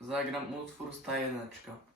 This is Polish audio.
zagram utwór Stajeneczka.